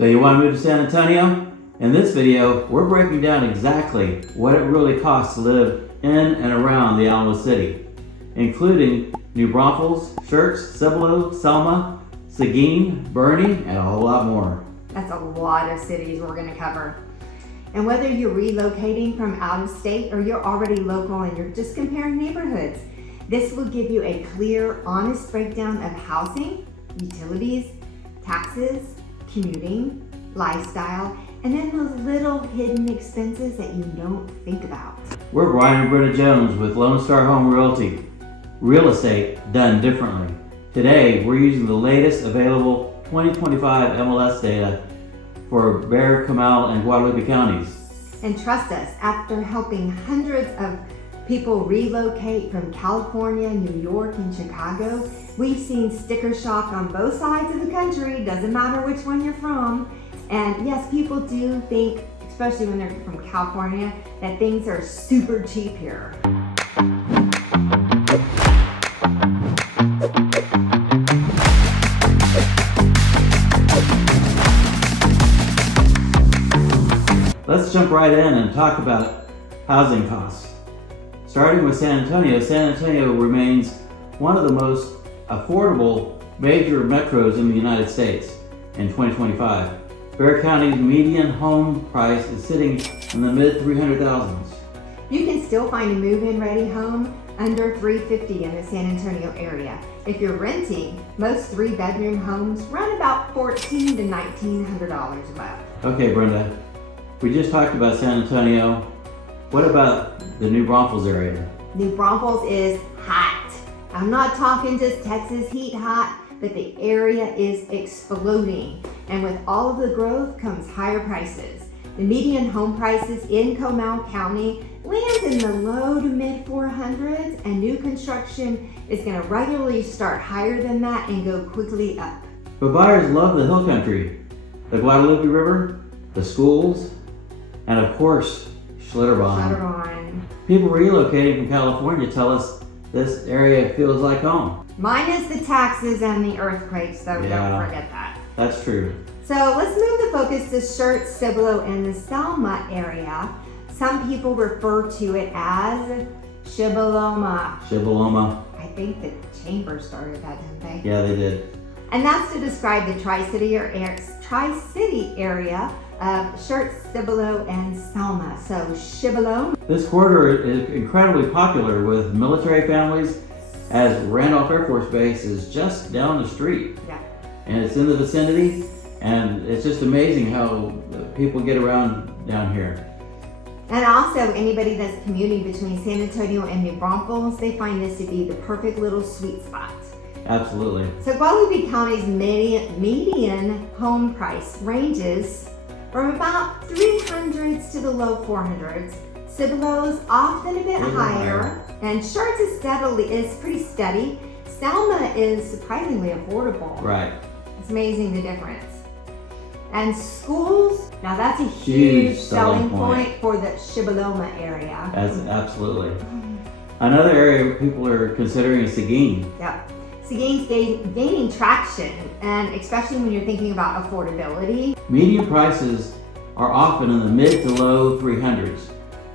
So you want to move to San Antonio? In this video, we're breaking down exactly what it really costs to live in and around the Alamo City, including New Braunfels, Schertz, Cibolo, Selma, Seguin, Boerne, and a whole lot more. That's a lot of cities we're going to cover. And whether you're relocating from out of state or you're already local and you're just comparing neighborhoods, this will give you a clear, honest breakdown of housing, utilities, taxes, commuting, lifestyle, and then those little hidden expenses that you don't think about. We're Brian and Brenda Jones with Lone Star Home Realty. Real estate done differently. Today, we're using the latest available 2025 MLS data for Bexar, Comal, and Guadalupe counties. And trust us, after helping hundreds of people relocate from California, New York, and Chicago, we've seen sticker shock on both sides of the country, doesn't matter which one you're from. And yes, people do think, especially when they're from California, that things are super cheap here. Let's jump right in and talk about housing costs. Starting with San Antonio remains one of the most affordable major metros in the United States in 2025. Bexar County's median home price is sitting in the mid 300,000s. You can still find a move-in ready home under $350 in the San Antonio area. If you're renting, most 3-bedroom homes run about $1,400 to $1,900 a month. Okay, Brenda, we just talked about San Antonio. What about the New Braunfels area? New Braunfels is hot. I'm not talking just Texas heat hot, but the area is exploding. And with all of the growth comes higher prices. The median home prices in Comal County lands in the low to mid 400s, and new construction is going to regularly start higher than that and go quickly up. But buyers love the hill country, the Guadalupe River, the schools, and of course, Schlitterbahn. People relocating from California tell us this area feels like home. Minus the taxes and the earthquakes, though, Don't forget that. That's true. So let's move the focus to Schertz, Cibolo, and the Selma area. Some people refer to it as Shibaloma. Shibaloma. I think the chamber started that, didn't they? Yeah, they did. And that's to describe the Tri-City area of Schertz, Cibolo, and Selma. So Shibaloma. This corridor is incredibly popular with military families, as Randolph Air Force Base is just down the street. Yeah. And it's in the vicinity, and it's just amazing how people get around down here. And also, anybody that's commuting between San Antonio and New Braunfels, they find this to be the perfect little sweet spot. Absolutely. So Guadalupe County's median home price ranges from about 300s to the low 400s. Cibolo's often a bit higher, and Schertz is pretty steady. Selma is surprisingly affordable. Right. It's amazing the difference. And schools, now that's a huge selling point for the Shibaloma area. Absolutely. Another area people are considering is Seguin. Yep. Seguin's gaining traction, and especially when you're thinking about affordability. Median prices are often in the mid to low 300s.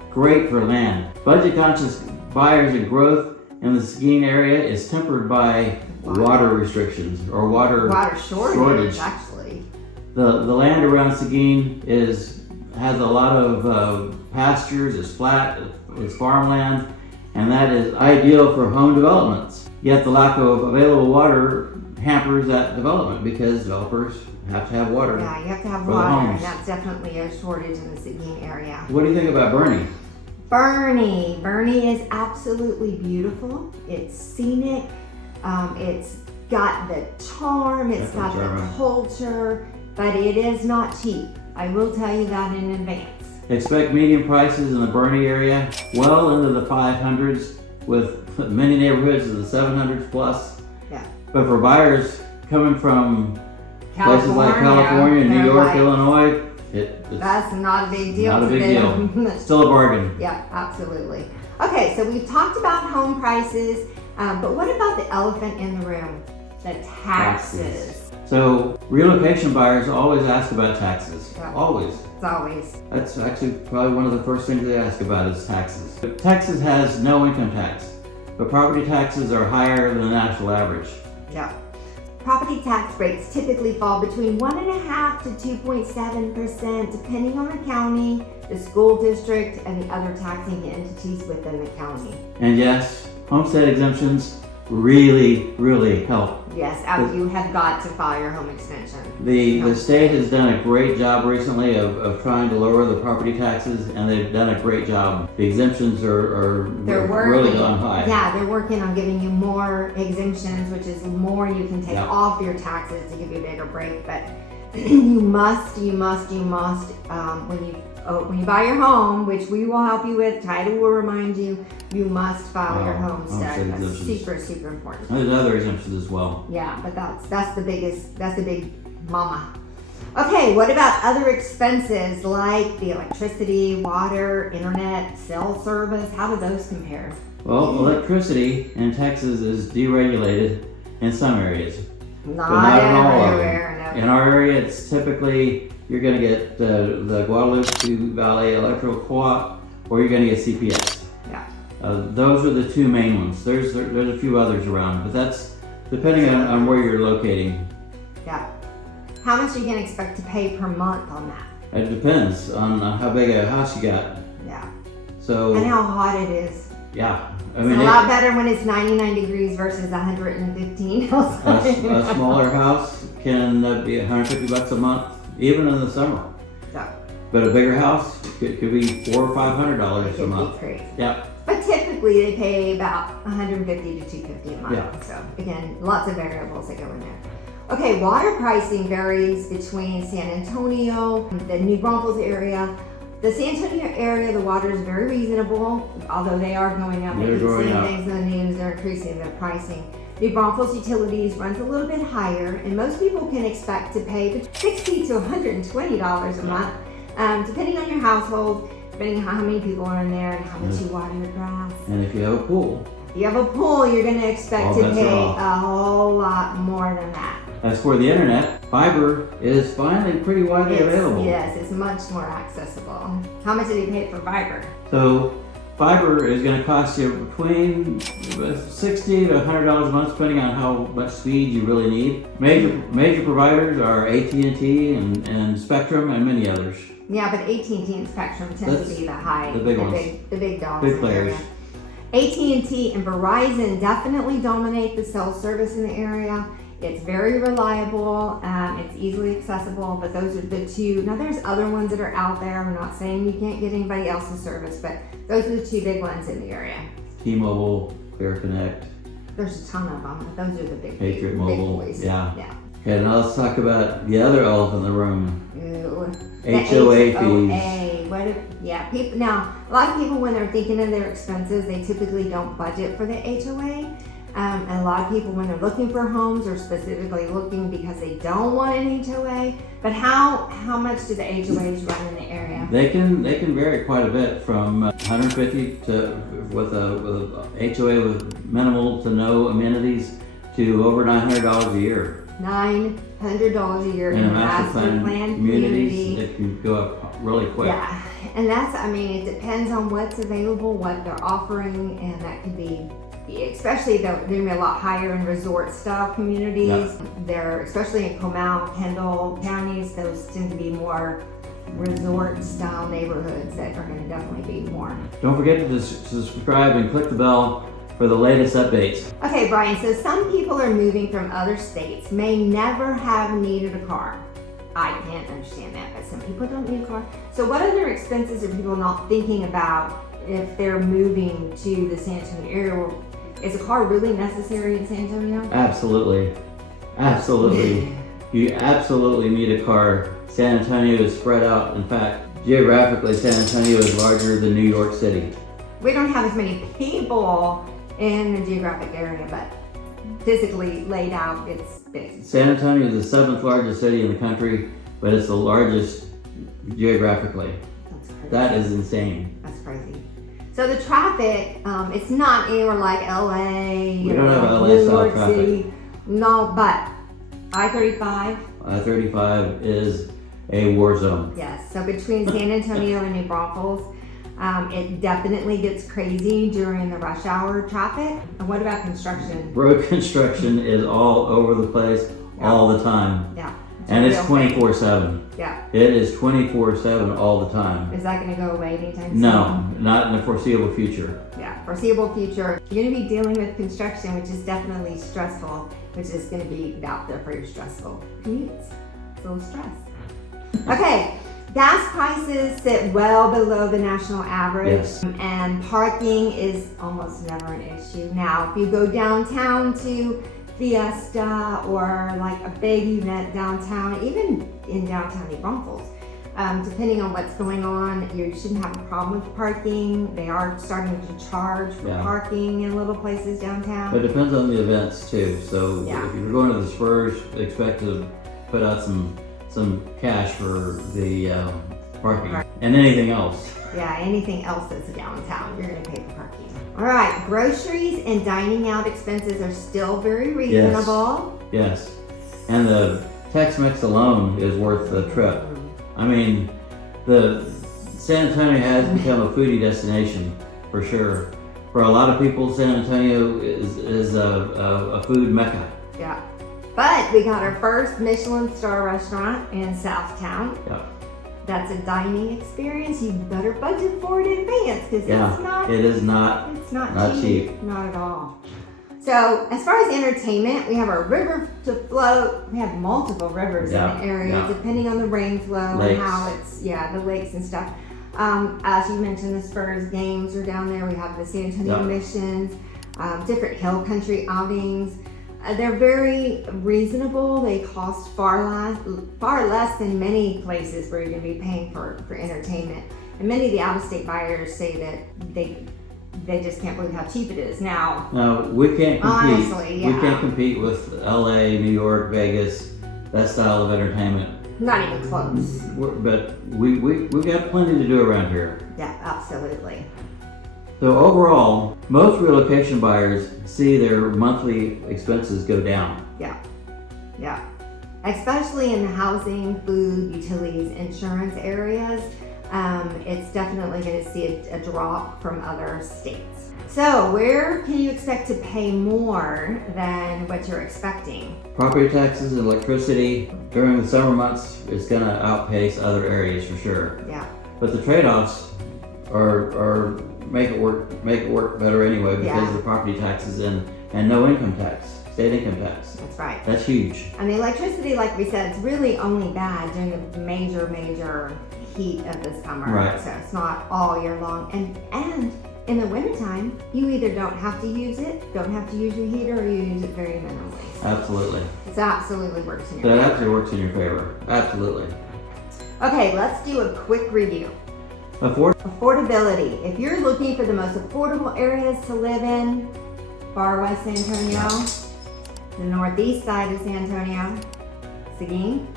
Great for land. Budget-conscious buyers and growth in the Seguin area is tempered by water restrictions or water shortage. Actually. The land around Seguin has a lot of pastures, it's flat, it's farmland, and that is ideal for home developments. Yet the lack of available water hampers that development because developers have to have water. Yeah, you have to have water, and that's definitely a shortage in the Seguin area. What do you think about Boerne? Boerne is absolutely beautiful. It's scenic. It's got the charm. It's got the culture, but it is not cheap. I will tell you that in advance. Expect median prices in the Boerne area well into the 500s, with many neighborhoods in the 700s plus. Yeah. But for buyers coming from places like California, New York, Illinois, that's not a big deal. Not a big deal. Still a bargain. Yeah, absolutely. Okay, so we've talked about home prices, but what about the elephant in the room? The taxes. So relocation buyers always ask about taxes. Yeah. Always. It's always. That's actually probably one of the first things they ask about is taxes. Texas has no income tax, but property taxes are higher than the national average. Yeah. Property tax rates typically fall between 1.5% to 2.7%, depending on the county, the school district, and the other taxing entities within the county. And yes, homestead exemptions really help. Yes, you have got to file your home extension. The state has done a great job recently of trying to lower the property taxes, and they've done a great job. The exemptions are really gone high. Yeah, they're working on giving you more exemptions, which is more you can take off your taxes to give you a bigger break. But you must, when you buy your home, which we will help you with, title will remind you, you must file your homestead. That's super important. There's other exemptions as well. Yeah, but that's the big mama. Okay, what about other expenses like the electricity, water, internet, cell service? How do those compare? Well, electricity in Texas is deregulated in some areas. Not everywhere, no. In our area, it's typically you're going to get the Guadalupe Valley Electrical Co-op, or you're going to get CPS. Yeah. Those are the two main ones. There's a few others around, but that's depending on where you're locating. Yeah. How much are you going to expect to pay per month on that? It depends on how big a house you got. Yeah. So. And how hot it is. Yeah. It's a lot better when it's 99 degrees versus 115 outside. A smaller house can be $150 a month, even in the summer. Yeah. But a bigger house could be $400 or $500 a month. Crazy. Yeah. But typically they pay about 150 to 250 a month. Yeah. So again, lots of variables that go in there. Okay, water pricing varies between San Antonio, the New Braunfels area. The San Antonio area, the water is very reasonable, although they are going up. They're going up. Things in the news, they're increasing their pricing. New Braunfels Utilities runs a little bit higher, and most people can expect to pay $60 to $120 a month, depending on your household, depending on how many people are in there and how much you water your grass. And if you have a pool. If you have a pool, you're going to expect to pay a whole lot more than that. As for the internet, fiber is finally pretty widely available. Yes, it's much more accessible. How much did you pay for fiber? So fiber is going to cost you between $60 to $100 a month, depending on how much speed you really need. Major providers are AT&T and Spectrum and many others. Yeah, but AT&T and Spectrum tend to be the big ones, the big dogs, big players. AT&T and Verizon definitely dominate the cell service in the area. It's very reliable, it's easily accessible, but those are the two. Now there's other ones that are out there. I'm not saying you can't get anybody else's service, but those are the two big ones in the area. T-Mobile, Clear Connect. There's a ton of them, but those are the big Patriot Mobile. boys. Yeah. Okay, now let's talk about the other elephant in the room. Ew. HOA fees. Now, a lot of people, when they're thinking of their expenses, they typically don't budget for the HOA. And a lot of people, when they're looking for homes, are specifically looking because they don't want an HOA. But how much do the HOAs run in the area? They can vary quite a bit, from 150 to with a HOA with minimal to no amenities to over $900 a year. $900 a year in a master plan community. It can go up really quick. Yeah, and it depends on what's available, what they're offering, and that could be. Especially they're going to be a lot higher in resort style communities. Yeah. They're especially in Comal, Kendall counties. Those tend to be more resort style neighborhoods that are going to definitely be more. Don't forget to subscribe and click the bell for the latest updates. Okay, Brian. So some people are moving from other states, may never have needed a car. I can't understand that, but some people don't need a car. So what other expenses are people not thinking about if they're moving to the San Antonio area? Is a car really necessary in San Antonio? Absolutely. You absolutely need a car. San Antonio is spread out. In fact, geographically, San Antonio is larger than New York City. We don't have as many people in the geographic area, but physically laid out, it's big. San Antonio is the 7th largest city in the country, but it's the largest geographically. That's crazy. That is insane. That's crazy. So the traffic, it's not anywhere like LA, We don't have LA New style York traffic. City. No, but I-35. I-35 is a war zone. Yes, so between San Antonio and New Braunfels, it definitely gets crazy during the rush hour traffic. And what about construction? Road construction is all over the place, all the time. Yeah. And it's a real thing. 24/7. Yeah. It is 24/7 all the time. Is that going to go away anytime soon? No, not in the foreseeable future. Yeah, foreseeable future. You're going to be dealing with construction, which is definitely stressful, which is going to be out there for your stressful commutes. It's a little stress. Okay, gas prices sit well below the national average, Yes. and parking is almost never an issue. Now, if you go downtown to Fiesta or like a big event downtown, even in downtown New Braunfels, depending on what's going on, you shouldn't have a problem with parking. They are starting to charge for parking in little places downtown. But it depends on the events too. So Yeah. if you're going to the Spurs, expect to put out some cash for the parking and anything else. Yeah, anything else that's downtown, you're gonna pay for parking. All right, groceries and dining out expenses are still very reasonable. Yes, and the Tex-Mex alone is worth the trip. I mean, the San Antonio has become a foodie destination for sure. For a lot of people, San Antonio is a food mecca. Yeah, but we got our first Michelin star restaurant in Southtown. Yeah. That's a dining experience. You better budget for it in advance because It is not cheap. Not at all. So as far as entertainment, we have our river to float. We have multiple rivers in the area, depending on the rain flow Lakes. and how it's, the lakes and stuff. As you mentioned, the Spurs games are down there. We have the San Antonio Missions, different hill country outings. They're very reasonable. They cost far less than many places where you're going to be paying for entertainment. And many of the out-of-state buyers say that they just can't believe how cheap it is now. No, we can't compete. Honestly, We can't compete with LA, New York, Vegas, that style of entertainment. Not even close. But we've got plenty to do around here. Yeah, absolutely. So overall, most relocation buyers see their monthly expenses go down. Yeah. Especially in the housing, food, utilities, insurance areas, it's definitely going to see a drop from other states. So where can you expect to pay more than what you're expecting? Property taxes and electricity during the summer months is going to outpace other areas for sure. Yeah. But the trade-offs are make it work better anyway because of the property taxes and no income tax, state income tax. That's right. That's huge. And the electricity, like we said, it's really only bad during the major heat of the summer. Right. So it's not all year long. And in the wintertime, you either don't have to use your heater, or you use it very minimally. Absolutely. It absolutely works in your favor. That actually works in your favor. Absolutely. Okay, let's do a quick review. Affordability. If you're looking for the most affordable areas to live in, far west San Antonio, the northeast side of San Antonio, Seguin,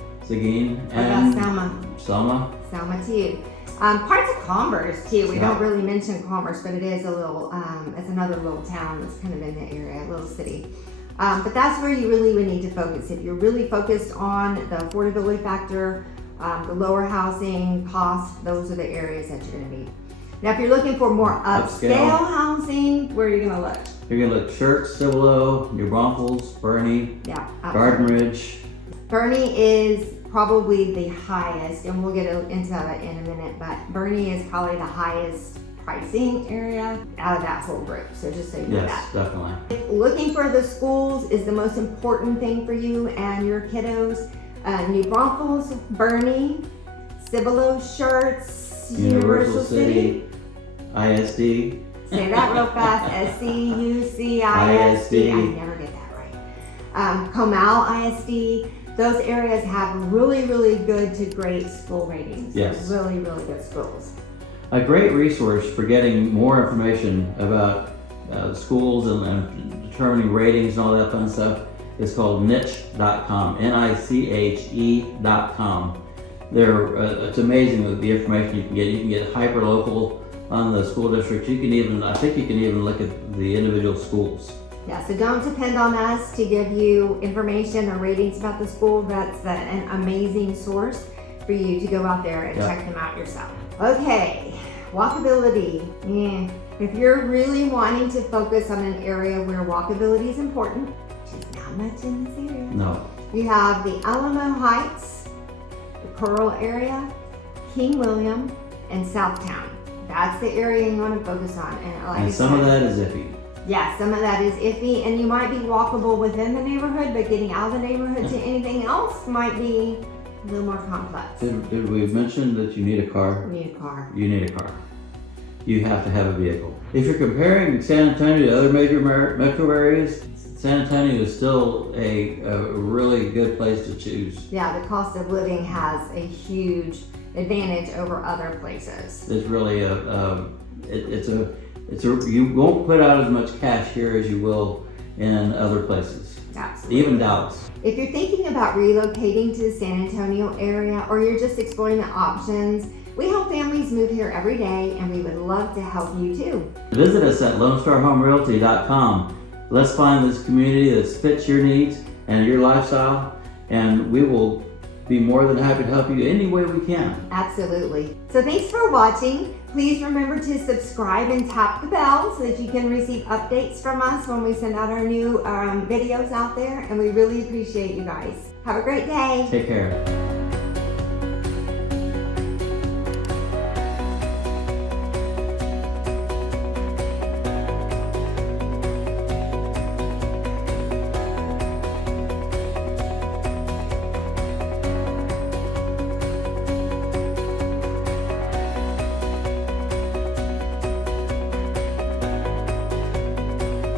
and Selma. Selma too. Parts of Commerce too. We don't really mention Commerce, but it is a little, it's another little town that's kind of in the area, a little city. But that's where you really would need to focus. If you're really focused on the affordability factor, the lower housing costs, those are the areas that you're going to be. Now, if you're looking for more upscale housing, where are you going to look? You're going to look Shirts, Cibolo, New Braunfels, Bernie, Garden Ridge. Bernie is probably the highest, and we'll get into that in a minute, but Bernie is probably the highest pricing area out of that whole group. So just so you know that. Yes, definitely. Looking for the schools is the most important thing for you and your kiddos. New Braunfels, Bernie, Cibolo, Shirts, Universal City, ISD. Say that real fast. SCUCISD. I never get that right. Comal ISD. Those areas have really good to great school ratings. Yes. Really good schools. A great resource for getting more information about schools and determining ratings and all that fun stuff is called niche.com, NICHE.com. It's amazing the information you can get. You can get hyper local on the school districts. I think you can even look at the individual schools. Yeah, so don't depend on us to give you information or ratings about the school. That's an amazing source for you to go out there and check them out yourself. Okay, walkability. If you're really wanting to focus on an area where walkability is important, which is not much in this area. No. You have the Alamo Heights, the Coral area, King William, and Southtown. That's the area you want to focus on. And some of that is iffy. Yeah, some of that is iffy, and you might be walkable within the neighborhood, but getting out of the neighborhood to anything else might be a little more complex. Did we mention that you need a car? You need a car. You need a car. You have to have a vehicle. If you're comparing San Antonio to other major metro areas, San Antonio is still a really good place to choose. Yeah, the cost of living has a huge advantage over other places. It's really you won't put out as much cash here as you will in other places. Absolutely. Even Dallas. If you're thinking about relocating to the San Antonio area, or you're just exploring the options, we help families move here every day, and we would love to help you too. Visit us at LoneStarHomeRealty.com. Let's find this community that fits your needs and your lifestyle, and we will be more than happy to help you any way we can. Absolutely. So thanks for watching. Please remember to subscribe and tap the bell so that you can receive updates from us when we send out our new videos out there, and we really appreciate you guys. Have a great day. Take care.